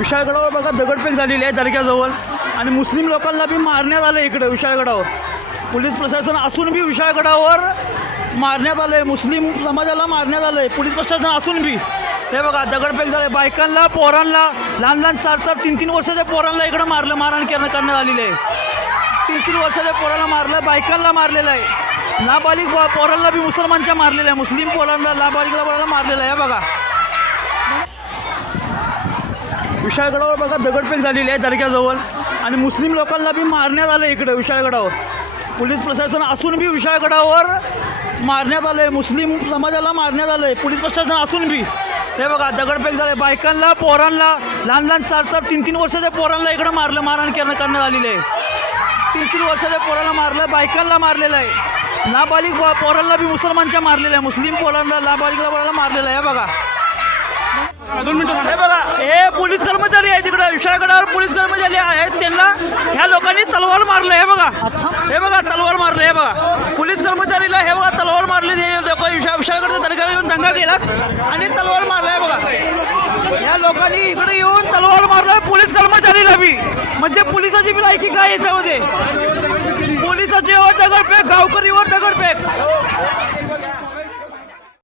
विशाळगडावर बघा दगडफेक झालेली आहे दर्ग्याजवळ आणि मुस्लिम लोकांना बी मारण्यात आलं इकडे विशाळगडावर. पोलीस प्रशासन असून बी विशाळगडावर मारण्यात आलं आहे, मुस्लिम समाजाला मारण्यात आलं आहे पोलीस प्रशासन असून बी. हे बघा दगडफेक झाले, बायकांना पोरांना लहान लहान 4-4 3-3 वर्षाच्या पोरांना इकडं मारहाण करण्यात आलेली आहे. 3-3 वर्षाच्या पोरांना मारलं, बायकांना मारलेलं आहे, नाबालिग पोरांना बी मुसलमानच्या मारलेलं आहे, मुस्लिम पोरांना नाबालिगला पोरांना मारलेलं आहे. बघा विशाळगडावर बघा दगडफेक झालेली आहे दर्ग्याजवळ आणि मुस्लिम लोकांना बी मारण्यात आलं इकडे विशाळगडावर. पोलीस प्रशासन असून बी विशाळगडावर मारण्यात आलं आहे, मुस्लिम समाजाला मारण्यात आलं आहे पोलीस प्रशासन असून बी. हे बघा दगडफेक झाले, बायकांना पोरांना लहान लहान 4-4 3-3 वर्षाच्या पोरांना इकडं मारहाण करण्यात आलेली आहे. 3-3 वर्षाच्या पोरांना मारलं, बायकांना मारलेलं आहे, नाबालिग पोरांना बी मुसलमानच्या मारलेलं आहे, मुस्लिम पोरांना नाबालिगला पोरांना मारलेलं आहे. बघा 2 मिनिटं. हे बघा हे पोलीस कर्मचारी आहेत तिकडे विशाळगडावर, पोलीस कर्मचारी आहेत, त्यांना ह्या लोकांनी तलवार मारलं. हे बघा तलवार मारलं. हे बघा पोलीस कर्मचारीला हे बघा तलवार मारली. हे लोक विशाळगडच्या दर्ग्यावर येऊन दंगा केला आणि तलवार मारला. हे बघा या लोकांनी इकडे येऊन तलवार मारलं पोलीस कर्मचारीला बी. म्हणजे पोलिसाची बी लायकी काय याच्यामध्ये, पोलिसाची दगडफेक, गावकरीवर दगडफेक.